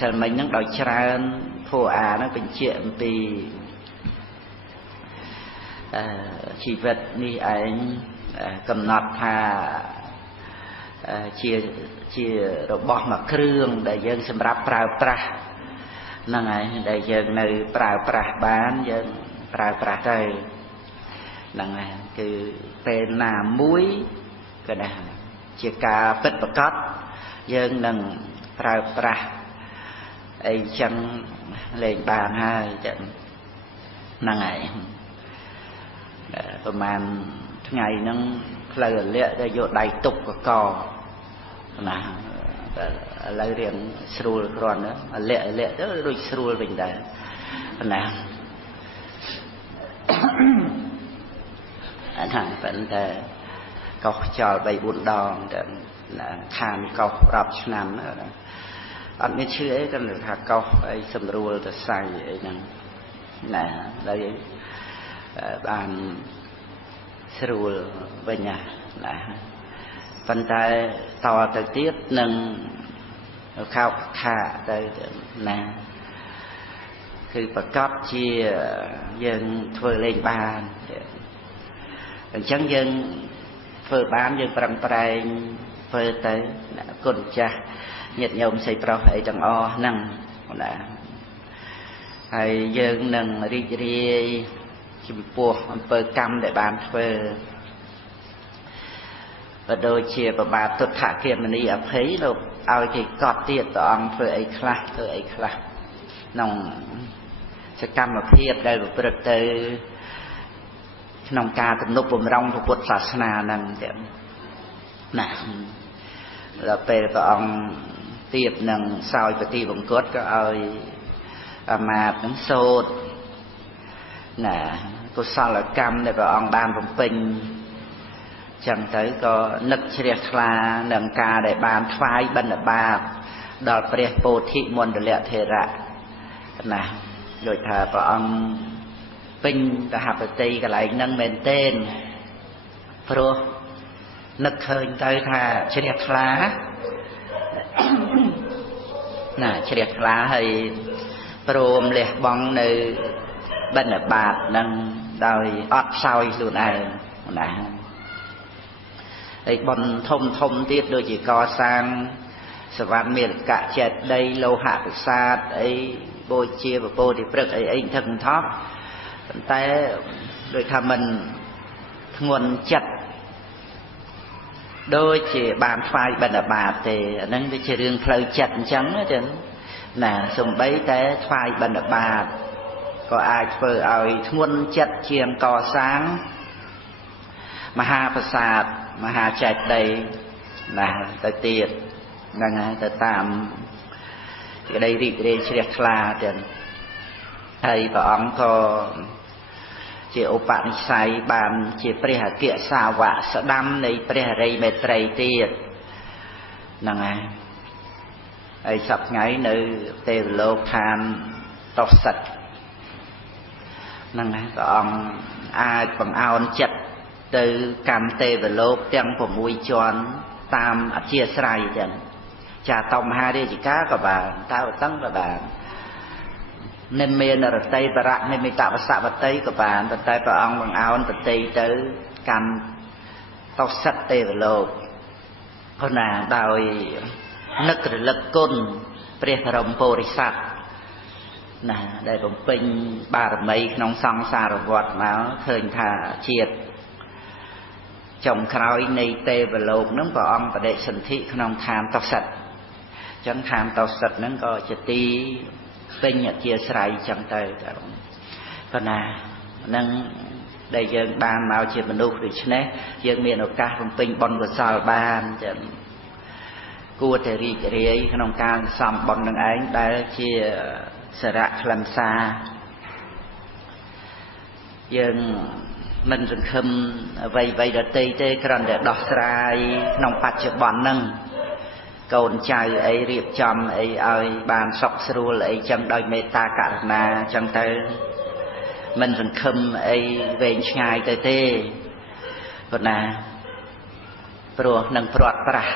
សិលមិញហ្នឹងដោយច្រើនធัวអាហ្នឹងបញ្ជាក់អំពីជីវិតនេះឯងកំណត់ថាជារបស់មួយគ្រឿងដែលយើងសម្រាប់ប្រើប្រាស់ហ្នឹងហើយដែលយើងនៅប្រើប្រាស់បានយើងប្រើប្រាស់ទៅហ្នឹងហើយគឺពេលណាមួយក៏ដែរជាការពិតប្រាកដយើងនឹងប្រើប្រាស់អីចឹងលេងបានហើយចឹងហ្នឹងហើយប្រហែលថ្ងៃហ្នឹងផ្លូវរលាកដែលយកដៃទុកកកណាតែឥឡូវរៀងស្រួលគ្រាន់ណាលាក់ទៅដូចស្រួលវិញដែរណាអាហ្នឹងប៉ុន្តែកោសចោល 3-4 ដងតែខានកោស10 ឆ្នាំអត់មានឈឺអីគាត់ថាកោសអីសម្រួលទៅសៃអីហ្នឹងណាហើយបានស្រួលវិញណាប៉ុន្តែតទៅទៀតនឹងខោខាទៅណាគឺប្រកបជាយើងធ្វើលេងបានអញ្ចឹងយើងធ្វើបានយើងប្រឹងប្រែងធ្វើទៅគុណចាស់ញាតិញោមស្រីប្រុសអីទាំងអស់ហ្នឹងណាហើយយើងនឹងរីករាយចំពោះអំពើកម្មដែលបានធ្វើក៏ដូចជាប្របាទទុដ្ឋគមនីអភ័យលោកឲ្យគេកត់ទៀតព្រះអង្គធ្វើអីខ្លះក្នុងសកម្មភាពដែលប្រព្រឹត្តទៅក្នុងការទំនុកបំរុងពុទ្ធសាសនាហ្នឹងទៀតណាដល់ពេលព្រះអង្គទៀតនឹងសោយបទីបង្គត់ក៏ឲ្យអាមាត្យនឹងសូត្រណាកុសលកម្មដែលព្រះអង្គបានបំពេញចឹងទៅក៏នឹកជ្រះថ្លានឹងការដែលបានថ្វាយបិណ្ឌបាតដល់ព្រះពោធិមណ្ឌលថេរៈណាដូចថាព្រះអង្គពេញកហបតីកន្លែងហ្នឹងមែនទែនព្រោះនឹកឃើញទៅថាជ្រះថ្លាណាជ្រះថ្លាហើយព្រមលះបង់នៅបិណ្ឌបាតហ្នឹងដោយអត់សោយខ្លួនឯងណាហើយបុណ្យធំទៀតដូចជាកសាងសវណ្ណមេរកៈចេតិយលោហៈប្រាសាទអីបូជាពពោធិព្រឹក្សអីថឹកថប់ប៉ុន្តែដូចថាមិនធ្ងន់ចិត្តដូចជាបានថ្វាយបិណ្ឌបាតទេអាហ្នឹងវាជារឿងផ្លូវចិត្តអញ្ចឹងចឹងណាសំបីតែថ្វាយបិណ្ឌបាតក៏អាចធ្វើឲ្យធ្ងន់ចិត្តជាងកសាងមហាប្រាសាទមហាចេតិយណាទៅទៀតហ្នឹងហើយទៅតាមក្តីរីករាយជ្រះថ្លាទាំងហើយព្រះអង្គក៏ជាឧបនិស្ស័យបានជាព្រះអគ្គសាវកស្ដាំនៃព្រះអរិយមេត្រីទៀតហ្នឹងហើយសប្តាហ៍ថ្ងៃនៅទេវលោកឋានតោសិតហ្នឹងហើយព្រះអង្គអាចបង្អោនចិត្តទៅកម្មទេវលោកទាំង6ជាន់តាមអធិស្រ័យទាំងចាតមហារាជការក៏បានតើតឹងក៏បាននិមានរតីបរៈនិមិតវសវតីក៏បានប៉ុន្តែព្រះអង្គបង្អោនបតីទៅកម្មតោសិតទេវលោកព្រោះណាដោយនឹករលឹកគុណព្រះបរមពុរិស័ទណាដែលបំពេញបារមីក្នុងសង្សារវដ្តមកឃើញថាជាតិចុងក្រោយនៃទេវលោកហ្នឹងព្រះអង្គបដិសន្ធិក្នុងឋានតោសិតអញ្ចឹងឋានតោសិតហ្នឹងក៏ជាទីពេញអធិស្រ័យអញ្ចឹងទៅប៉ុន្តែហ្នឹងដែលយើងបានមកជាមនុស្សដូច្នេះយើងមានឱកាសបំពេញបុណ្យកុសលបានចឹងគួរតែរីករាយក្នុងការសំបុណ្យនឹងឯងដែលជាសារៈខ្លឹមសារយើងមិនសង្ឃឹមអ្វីដទៃទេគ្រាន់តែដោះស្រាយក្នុងបច្ចុប្បន្នហ្នឹងកូនចៅអីរៀបចំអីឲ្យបានសុខស្រួលអីចឹងដោយមេត្តាករុណាចឹងទៅមិនសង្ឃឹមអីវែងឆ្ងាយទៅទេប៉ុន្តែព្រោះនឹងព្រាត់ប្រាស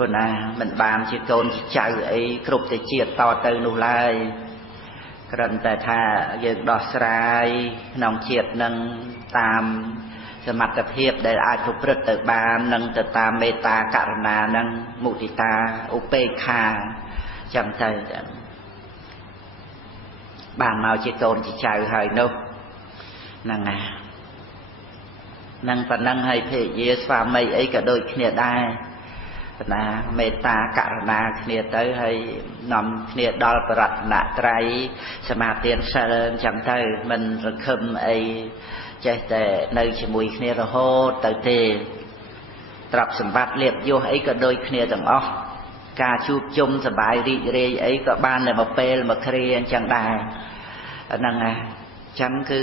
ក คนน่ะมันบานជាកូនចៅអីគ្រប់តែជាតិតទៅនោះឡើយគ្រាន់តែថាយើងដោះស្រាយក្នុងជាតិនឹងតាមសមត្ថភាពដែលអាចប្រព្រឹត្តទៅបាននឹងទៅតាមមេត្តាករុណានឹងមុទិតាឧបេក្ខាចាំទៅបានមកជាកូនជាចៅហើយនោះហ្នឹងណានឹងប៉ុណ្ណឹងហើយភរិយាស្វាមីអីក៏ដូចគ្នាដែរប៉ុន្តែមេត្តាករុណាគ្នាទៅហើយនាំគ្នាដល់បរតនត្រ័យសមាទានសិលចាំទៅមិនរខឹមអីចេះតែនៅជាមួយគ្នារហូតទៅទេទ្រព្យសម្បត្តិលៀបយសអីក៏ដូចគ្នាទាំងអស់ការជួបជុំសប្បាយរីករាយអីក៏បានតែមួយពេលមួយគ្រាអញ្ចឹងដែរហ្នឹងណាអញ្ចឹងគឺ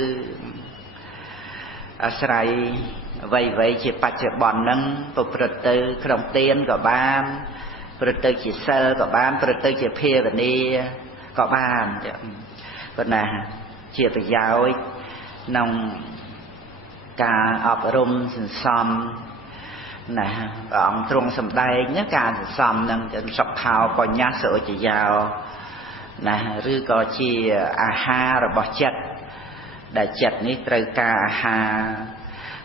អាស្រ័យអ្វីជាបច្ចុប្បន្នហ្នឹងប្រព្រឹត្តទៅក្នុងទានក៏បានប្រព្រឹត្តទៅជាសិលក៏បានប្រព្រឹត្តទៅជាភាវនាក៏បានប៉ុន្តែជាប្រយោជន៍ក្នុងការអប់រំសន្សំណាព្រះអង្គទ្រង់សម្ដែងណាការសន្សំនឹងសុខោបញ្ញាសុចយោណាឬក៏ជាអាហាររបស់ចិត្តដែលចិត្តនេះត្រូវការអាហារ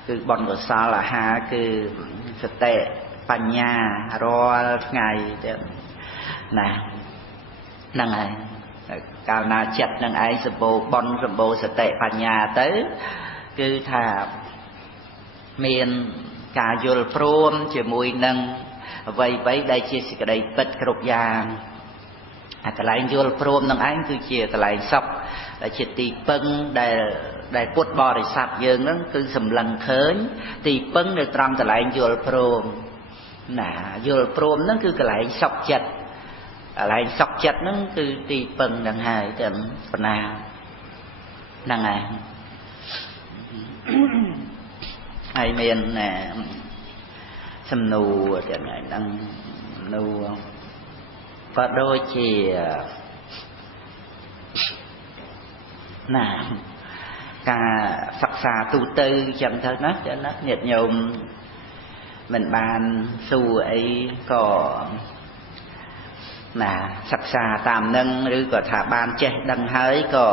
គឺបុណ្យកុសលអាហារគឺសតិបញ្ញារាល់ថ្ងៃទៀតណាហ្នឹងហើយកាលណាចិត្តនឹងឯងសម្បូរបុណ្យសម្បូរសតិបញ្ញាទៅគឺថាមានការយល់ព្រមជាមួយនឹងអ្វីៗដែលជាសេចក្តីពិតគ្រប់យ៉ាងអាកន្លែងយល់ព្រមនឹងឯងគឺជាកន្លែងសុខដែលជាទីពឹងដែលពុទ្ធបរិស័ទយើងហ្នឹងគឺសម្លឹងឃើញទីពឹងនៅត្រង់កន្លែងយល់ព្រមណាយល់ព្រមហ្នឹងគឺកន្លែងសុខចិត្តកន្លែងសុខចិត្តហ្នឹងគឺទីពឹងហ្នឹងហើយតែប៉ុណ្ណាហ្នឹងហើយហើយមានសំណួរទៀតហ្នឹងសំណួរក៏ដូចជាណាការសិក្សាទូទៅចឹងទៅណាចាណាញាតិញោមមិនបានសួរអីក៏ណាសិក្សាតាមនឹងឬក៏ថាបានចេះដឹងហើយក៏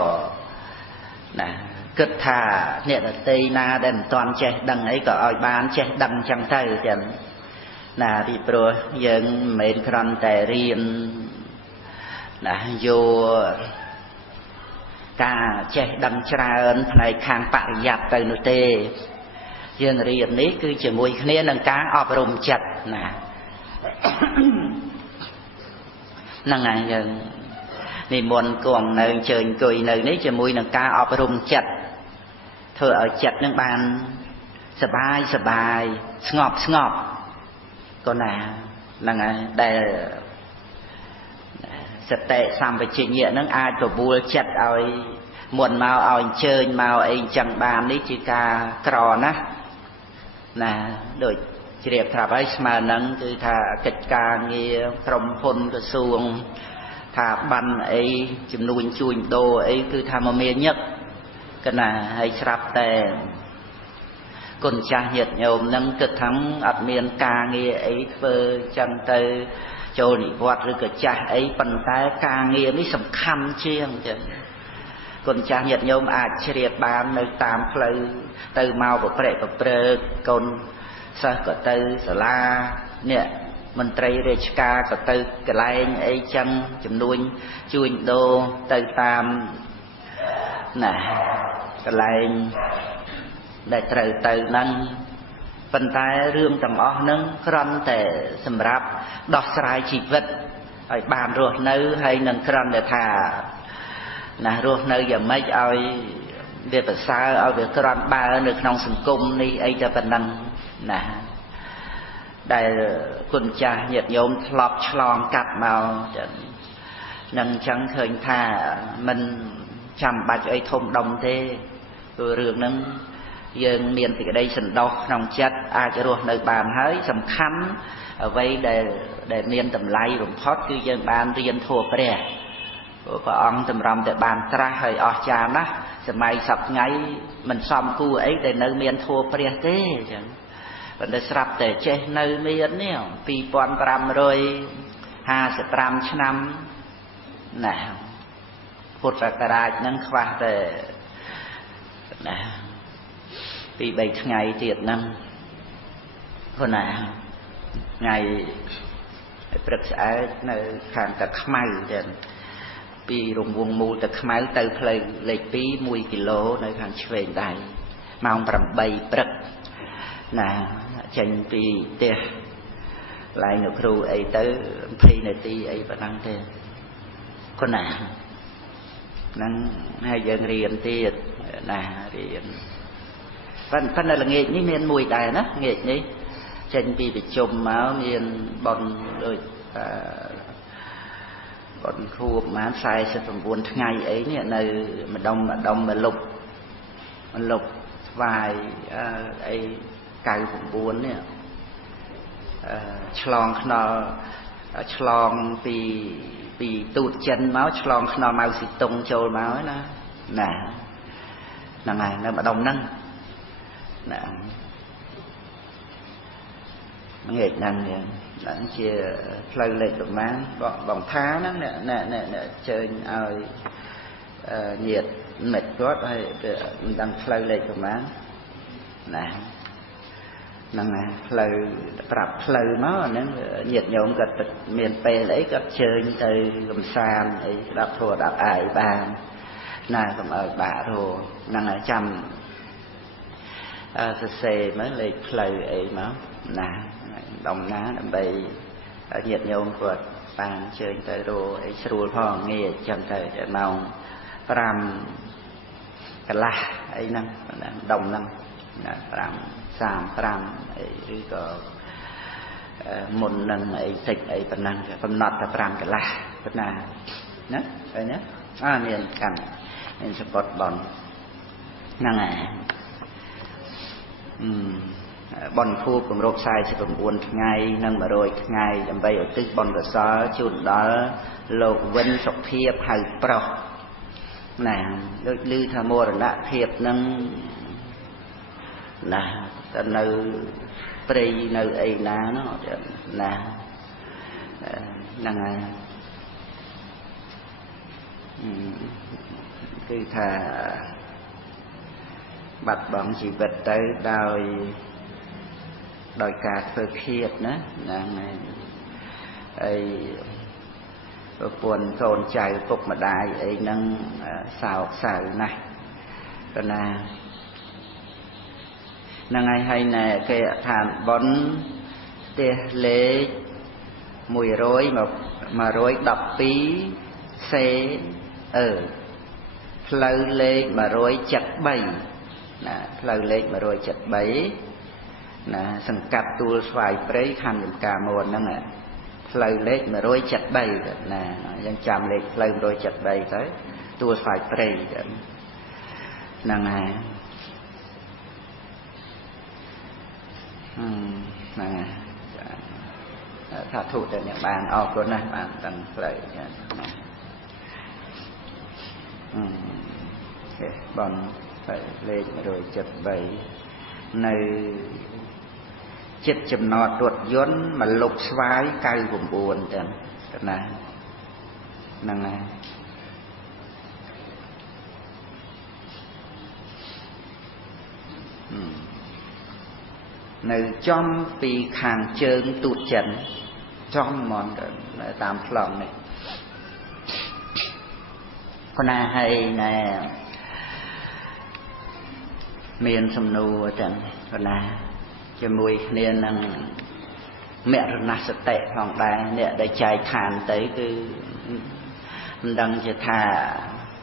ណាគិតថាអ្នកដទៃណាដែលមិនទាន់ចេះដឹងអីក៏ឲ្យបានចេះដឹងចឹងទៅចឹងណាពីព្រោះយើងមិនមែនគ្រាន់តែរៀនណាយកការចេះដឹងច្រើនផ្នែកខាងបរិយ័តទៅនោះទេយើងរៀននេះគឺជាមួយគ្នានឹងការអប់រំចិត្តណាហ្នឹងហើយយើងនិមន្តគង់នៅជើញអង្គុយនៅនេះជាមួយនឹងការអប់រំចិត្តធ្វើឲ្យចិត្តនឹងបានសบายស្ងប់ក៏ណាហ្នឹងហើយដែលសតិសម្បជញ្ញៈហ្នឹងអាចបបួលចិត្តឲ្យមុនមកឲ្យអញ្ជើញមកអីចឹងបាននេះជាការក្រណាស់ណាដូចជ្រាបប្រាប់ហើយស្មើនឹងគឺថាកិច្ចការងារក្រុមហ៊ុនក្រសួងថាបានអីចំនួនជួញដូរអីគឺថាមកមានញឹកកណាហើយស្រាប់តែគុណចាស់ញាតិញោមនឹងគិតថាអត់មានការងារអីធ្វើចឹងទៅចូលនិវត្តន៍ឬក៏ចាស់អីប៉ុន្តែការងារនេះសំខាន់ជាងចឹងគុណចាស់ញាតិញោមអាចជ្រាបបាននៅតាមផ្លូវទៅមកប្រព្រឹត្តកូនសិស្សក៏ទៅសាលានេះមន្ត្រីរាជការក៏ទៅកន្លែងអីចឹងចំនួនជួញដូរទៅតាមណាកន្លែងដែលត្រូវទៅហ្នឹងប៉ុន្តែរឿងទាំងអស់ហ្នឹងគ្រាន់តែសម្រាប់ដោះស្រាយជីវិតឲ្យបានរស់នៅហើយនឹងគ្រាន់តែថាណារស់នៅយ៉ាងម៉េចឲ្យវាប្រសើរឲ្យវាក្រាន់បើនៅក្នុងសង្គមនេះអីតែប៉ុណ្ណឹងណាដែលគុណចាស់ញាតិញោមធ្លាប់ឆ្លងកាត់មកចឹងនឹងចឹងឃើញថាមិនចាំបាច់អីធំដុំទេព្រោះរឿងហ្នឹងយើងមានសេចក្តីសន្តោសក្នុងចិត្តអាចរស់នៅបានហើយសំខាន់អ្វីដែលមានតម្លៃបំផុតគឺយើងបានរៀនធម៌ព្រះព្រះអង្គតម្រាំតែបានត្រាស់ហើយអស្ចារ្យណាស់សម័យសពថ្ងៃមិនសមគួរអីដែលនៅមានធម៌ព្រះទេអញ្ចឹង để sắp để chế nơi miền nè pi pon pram rồi 55 năm nè Phật ra nâng khoa về nè pi 7 ngày tiệt nângคนน่ะไงปรึกษาในข้างตะขมายเด่นปีรวมวงมูตะขมายเติมเพลงเล็กปี1 กิโลในข้างเชวนได้มาองปรำใบปรึกน่ะจังปีเตะลายหนูครูไอ้เตอพีในตีไอ้ปนังเตะคนน่ะนั่งให้ยังเรียนตีน่ะเรียนพันนั่นละเงี้ยนี่เมียนมวยได้นะเงี้ยนี่เช่นปีไปชมมาเมียนบอลโดยบอลครูมาใส่สมบูรณ์ไงไอ้เนี่ยในมันดมมันหลบวายไอ้ไก่สมบูรณ์เนี่ยฉลองขนอฉลองปีตูดจันม้าฉลองขนอมาสิตรงโจม้านะน่ะนั่งไงนั่งมาดมนั่งน่ะมันเกิดนั่นเนี่ยหลังเชียเพลย์เล็กแบบนั้นบ่องท้านั่นเนี่ยเชิญเอาเหยียดเม็ดก็ให้ดังเพลย์เล็กแบบนั้นน่ะนั่งไงเพลย์ปรับเพลย์มั้งนั่นเหยียดโยมกับเมียนเปย์เลยกับเชิญtừกำซานไอ้ดับโทดับไอ้บางน่ะกับบาโทนั่งไงจำเสmớiเลยเพลย์ไอ้มั้งน่ะดองน้าดำไปเหยียดโยมกดปานเชิญไปดูไอ้สรูพ่อเงี้ยจำใจจะเมาปรำกันละไอ้นั่งดองนั่งนะปรำ3 ปรำไอ้หรือก็มุนนั่งไอ้สิไอ้ปนังกำหนดแต่ปรำกันละปนานะไอ้เนี้ยเนี่ยกันเนี่ยสปอร์ตบอลนั่งไงบอลคู่กับโรคไซส์สมบูรณ์ไงนั่งมาโดยไงจำไปเอาตึกบอลกระซ้อจุดđóโลกเว้นสกเพียบหายเปล่าน่ะลือธรรมะนะเพียบนั่งน่ะแต่ในปรีในไอ้น้าเนาะน่ะนั่งไงคือถ้าบัดบองชีวิตtớiโดยการเพื่อเครียดนะไอ้ปวนโซนใจปกมาได้ไอ้นั่งสาวนะก็นั่งไงให้แน่แกฐานบอนเตะเล็กมาร้อยดับปีเซเพลย์เล็กมาร้อยจัดใบนะเพลย์เล็กมาร้อยจัดใบนะสังกัดตัวสายเปรย์คันอย่างกาโมนนั่นแหละเพลย์เล็กมาร้อยจัดใบนะยังจำเล็กเพลย์ร้อยจัดใบtớiตัวสายเปรย์นั่นไงนั่นไงถ้าถูกแต่เนี่ยบานออกตัวนะบานตั้งเพลย์บอลไปเล็กมาร้อยจัดใบในจิตจำนอดตรวจย้นมาลบสวายไกลผมบวนจังนะนั่งไงในจ้อมปีขางเชิงตูดจันจ้อมมองกันตามพลองเนี่ยก็น่าให้ในเมียนสำนูจังก็น่าจะมวยเนี่ยนั่งแม่รณสเตะของได้เนี่ยได้ใจทานtớiคือมันดังจะท่า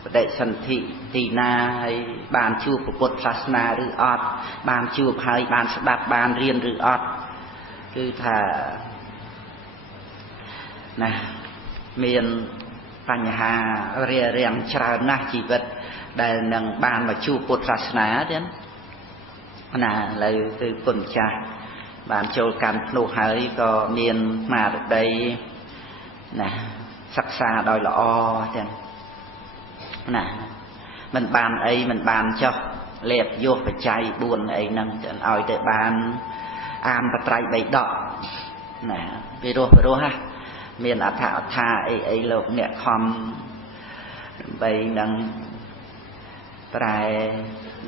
ประเดสันติตีนาให้บานชูประกฏศาสนาหรืออดบานชูให้บานสดับบานเรียนหรืออดคือท่านะเมียนปัญหาเรียงชราหน้าชีวิตได้นั่งบานมาชูพุทธศาสนาเด่นน่ะเลยคือปุ่นจ่าบานโจกันหนูหายก็เมียนมาได้น่ะศักษาโดยละอเด่นน่ะมันบานไอ้มันบานเจ้าเล็บโยกไปใจบุญไอ้นั่งจะเอาแต่บาน អានបត្រៃបីដកណាពីរោះហ่ะមានអត្ថអីលោកអ្នកខំដើម្បីនឹងប្រែ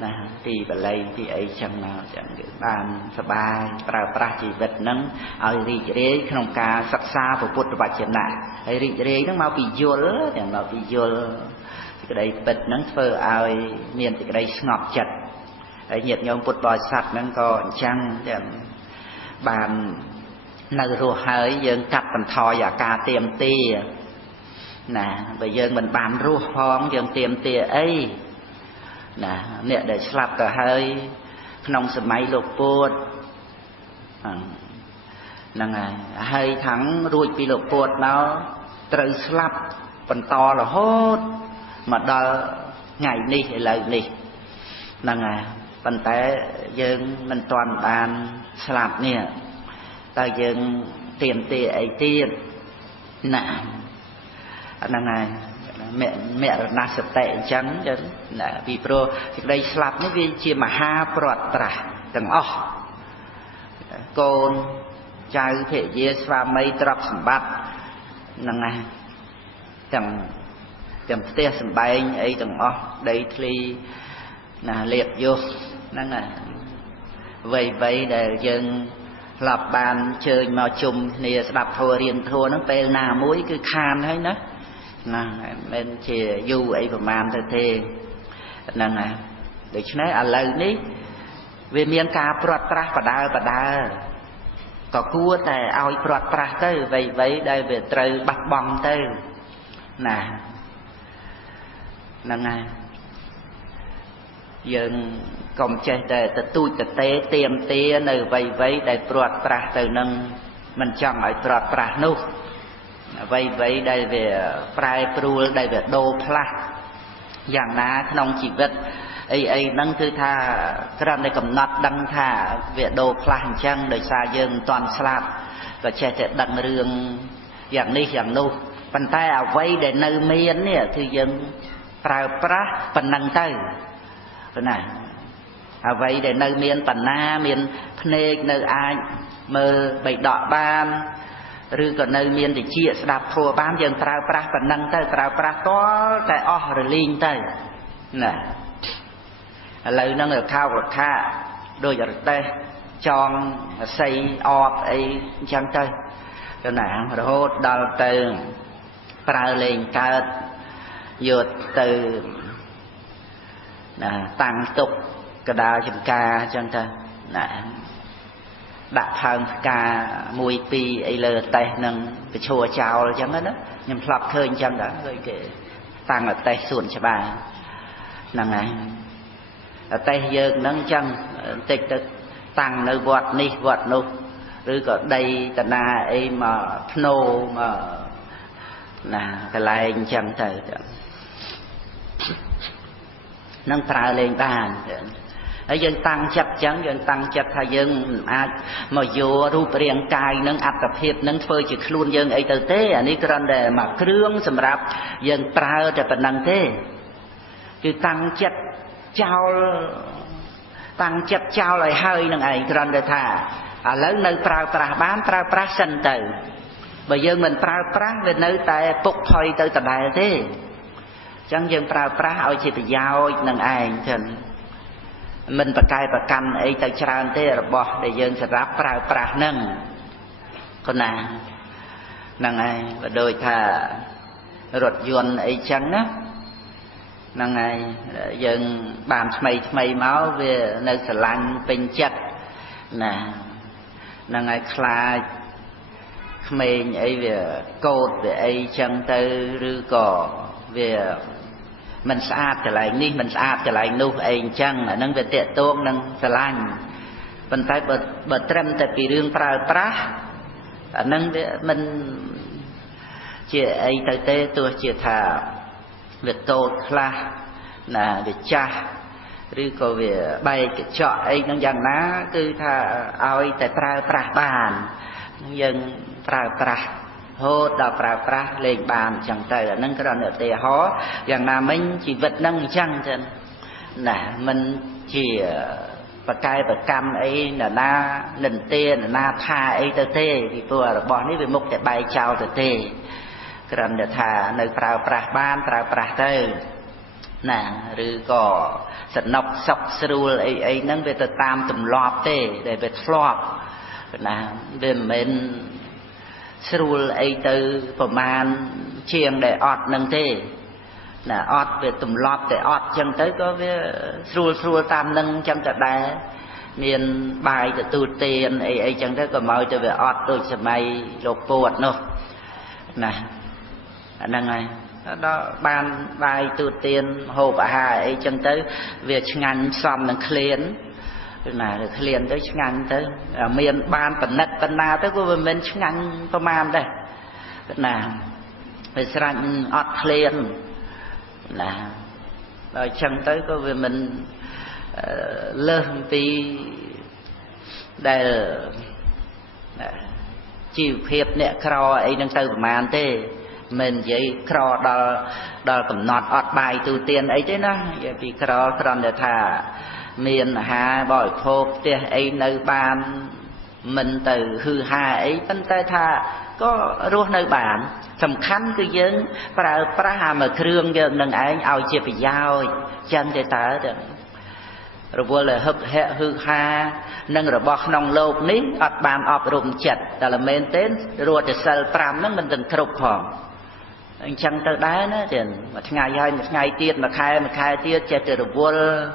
ណាទីបល័យទីអីចឹងមកចឹងគឺបានសบายប្រើប្រាស់ជីវិតហ្នឹងឲ្យរីករាយក្នុងការសិក្សាពុទ្ធវចនៈហើយរីករាយហ្នឹងមកពីយល់ទាំងមកពីយល់សេចក្តីពិតហ្នឹងធ្វើឲ្យមានសេចក្តីស្ងប់ចិត្តហើយញាតិញោមពុទ្ធបរិស័ទហ្នឹងក៏អញ្ចឹងទាំងបាននៅរស់ហើយយើងកាត់បន្ថយអាការទៀមទាណាបើយើងមិនបានរស់ផងយើងទៀមទាអីណាអ្នកដែលស្លាប់ទៅហើយក្នុងសម័យលោកពុទ្ធហ្នឹងហើយខាងរួចពីលោកពុទ្ធមកត្រូវស្លាប់បន្តរហូតមកដល់ថ្ងៃនេះឥឡូវនេះហ្នឹងហើយប៉ុន្តែយើងមិនទាន់បានស្លាប់នេះតើយើងទៀមទាអីទៀតណាហ្នឹងហើយមរណសតិអញ្ចឹងណាពីព្រោះសេចក្តីស្លាប់នេះវាជាមហាប្រត់ត្រាស់ទាំងអស់កូនចៅភរិយាស្វាមីទ្រព្យសម្បត្តិហ្នឹងណាទាំងផ្ទះសម្បែងអីទាំងអស់ដីធ្លីណាលៀបយុសហ្នឹងណាអ្វីដែលយើងធ្លាប់បានជើញមកជុំគ្នាស្ដាប់ធម៌រៀនធម៌ហ្នឹងពេលណាមួយគឺខានហើយណាណាមិនជាយូរអីប្រហែលទៅទេហ្នឹងហើយដូច្នេះឥឡូវនេះវាមានការព្រាត់ប្រាសបដើក៏គួរតែឲ្យព្រាត់ប្រាសទៅអ្វីដែលវាត្រូវបាត់បង់ទៅណាហ្នឹងហើយយើងកុំចេះតែទូចតេទៀមទានៅអ្វីដែលព្រាត់ប្រាសទៅនឹងមិនចង់ឲ្យព្រាត់ប្រាសនោះអ្វីដែលវាប្រែប្រួលដែលវាដូរផ្លាស់យ៉ាងណាក្នុងជីវិតអីហ្នឹងគឺថាគ្រាន់តែកំណត់ដឹងថាវាដូរផ្លាស់អញ្ចឹងដោយសារយើងមិនទាន់ស្លាប់ក៏ចេះតែដឹងរឿងយ៉ាងនេះយ៉ាងនោះប៉ុន្តែអ្វីដែលនៅមាននេះគឺយើងប្រើប្រាស់ប៉ុណ្ណឹងទៅណាអ្វីដែលនៅមានបណ្ណាមានភ្នែកនៅអាចមើលបៃដកបានឬក៏នៅមានតិចស្ដាប់ធម៌បានយើងប្រើប្រាស់ប៉ុណ្ណឹងទៅប្រើប្រាស់តតែអស់រលីងទៅណាឥឡូវហ្នឹងរខោរខាដូចរទេះចងស័យអបអីអញ្ចឹងទៅណារហូតដល់ទៅប្រើលេងកើតយកទៅណាតាំងទុកកដាលចំការអញ្ចឹងទៅណាដាក់ផើងផ្កា1 2អីលើតេះនឹងកឈួរចោលអញ្ចឹងណាខ្ញុំធ្លាប់ឃើញអញ្ចឹងដែរដូចគេតាំងតេះសួនច្បារហ្នឹងហើយតេះយើងហ្នឹងអញ្ចឹងបន្តិចទៅតាំងនៅវត្តនេះវត្តនោះឬក៏ដីតាណាអីមកភ្នោមកណាកន្លែងអញ្ចឹងទៅនឹងប្រើលេងបានហើយយើងតាំងចិត្តអញ្ចឹងយើងតាំងចិត្តថាយើងមិនអាចមកយករូបរាងកាយនឹងអត្តភាពនឹងធ្វើជាខ្លួនយើងអីទៅទេអានេះគ្រាន់តែមកគ្រឿងសម្រាប់យើងប្រើតែប៉ុណ្្នឹងទេគឺតាំងចិត្តចោលឲ្យហើយនឹងឯងគ្រាន់តែថាឥឡូវនៅប្រើប្រាស់បានប្រើប្រាស់សិនទៅបើយើងមិនប្រើប្រាស់វានៅតែពុកថុយទៅដដែលទេអញ្ចឹងយើងប្រើប្រាស់ឲ្យជាប្រយោជន៍នឹងឯងចឹងមិនប្រកែប្រកាន់អីទៅច្រើនទេរបស់ដែលយើងសម្រាប់ប្រើប្រាស់ហ្នឹងគណាហ្នឹងហើយបើដូចថារថយន្តអីចឹងណាហ្នឹងហើយយើងបានថ្មីមកវានៅស្រឡាញ់ពេញចិត្តណាហ្នឹងហើយខ្លាចក្មេងអីវាកោតវាអីចឹងទៅឬក៏វាមិនស្អាតកន្លែងនេះមិនស្អាតកន្លែងនោះអីអញ្ចឹងអានឹងវាតេតងនឹងស្រឡាញ់ប៉ុន្តែបើត្រឹមតែពីរឿងប្រើប្រាស់អានឹងវាមិនជាអីទៅទេទោះជាថាវាកោតខ្លះណាវាចាស់ឬក៏វាបែកកញ្ចក់អីហ្នឹងយ៉ាងណាគឺថាឲ្យតែប្រើប្រាស់បានយើងប្រើប្រាស់ហូតដល់ប្រើប្រាស់លេងបានអញ្ចឹងទៅអាហ្នឹងគ្រាន់តែឧទាហរណ៍យ៉ាងណាមិញជីវិតហ្នឹងអញ្ចឹងចឹងណាមិនជា bậc cai bậc cam ấy là na nền tê là na tha ấy tơ tê thì vừa là bỏ ní về mục để bay chào tơ tê cần để thà nơi prao pra ban prao pra tê nè rồi có sật nọc sọc sưu ấy nâng về tơ tam tụm lọp tê để về flop nè về mình sưu ấy từ phần man chiêng để ọt nâng tê nè ọt về tụm lọp để ọt chân tới có về sưu tam nâng chân cả đá miền bài từ tu tiền ấy chẳng thế còn mời cho về ọt đôi xe may lột bột nữa nè anh này đó ban bài tu tiền hồ bà hà ấy chẳng tới việc ngành xong là clean nè được clean tới ngành tới miền ban phần nét phần nào tới của mình ngànhประมาณđây nè về sang ọt clean nè rồi chẳng tới có về mình lên tí để chịu hiệp nè kho ấy nâng tư mà thế mình vậy kho đo cầm nọt ọt bài tu tiên ấy thế nó vì kho còn để thả miền hà bỏi phộp thế ấy nơi bàn mình từ hư hà ấy bên tay thà có ruột nơi bản sầm khăn cứ dân pra hà mà krương dân nâng ấy ao chia phải giao chân để ta được rồi vừa là hấp hệ hư ha nâng rồi bọc nòng lột ní ọt bàn ọp rùm chật ta là mến tên rồi để sờ pram nó mình từng khục hòm anh chẳng tới đá nữa thì một ngày hai một ngày tiết mà khai tiết chết rồi vừa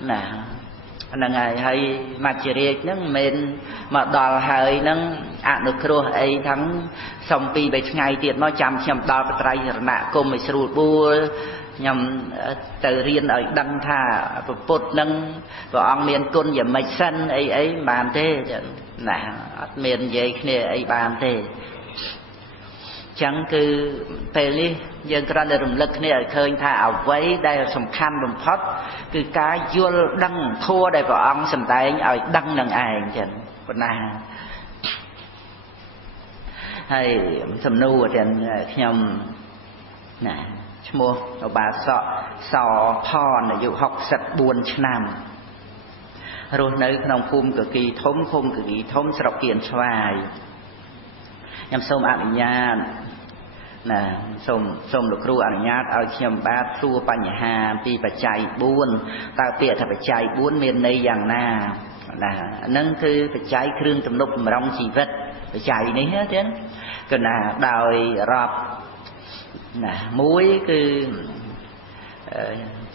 nè là ngày hay mặt chỉ riêng nó mình mà đòi hơi nó ăn được rồi ấy thắng xong pi về ngày tiết nó chăm đòi cái trai nạ cùng mình sưu bua nhằm từ riêng ở đăng thà bột nâng và ông miền côn và mạch xanh ấy bàn thế nè miền vậy kia ấy bàn thế chẳng cứ tề li dân ra để rùng lực này khơi thà ở với đây là sầm khăn bầm phất cứ cá vô đăng thua đây vào ông sầm tay ở đăng nâng ai chẳng còn nà hay sầm nu ở trên nhầm nè mua bà sọ thò là dụ học sạch buồn năm rồi nơi nông phum cực kỳ thống sọc kiện xoài nhằm xôm ảnh nha nè xôm được ru ảnh nha ở nhằm ba thua bà nhà hà vì bà chạy buôn tao tiệt là bà chạy buôn miền này dạng na là nâng thư bà chạy krương tầm nục mà rong chỉ vật bà chạy này hết chứ còn là đòi rọp nè muối cứ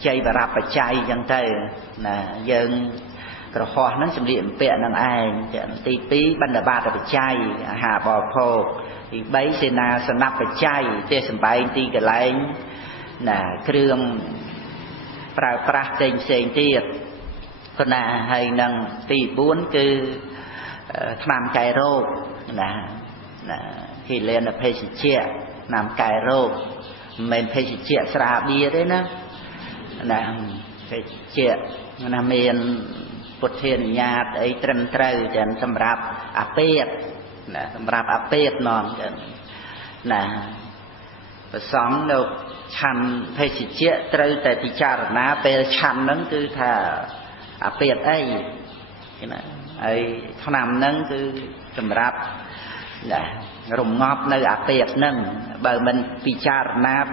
chay và rạp và chay chẳng tay nè dân rồi hoa nó xâm liệm bẹ năng ai tí tí ban đà ba là chay hà bò phô thì bấy xe na sân nắp và chay tê xâm bay tí cái lại nè krương pra tên xên tiết còn là hay năng tí bốn cứ tham cài rô nè khi lên là phê sĩ chia nằm cài rô mình phải chia sra bia đấy nó là phải chia là mình bột thiên nhà ấy trần trời chẳng sầm rạp apet là sầm rạp apet non là sống đâu chăn phải chia trời tại thì cha na về chăn nâng cứ thà apet ấy ấy thằng nằm nâng cứ sầm rạp là rùng ngọt nơi apet nâng bởi mình vì cha na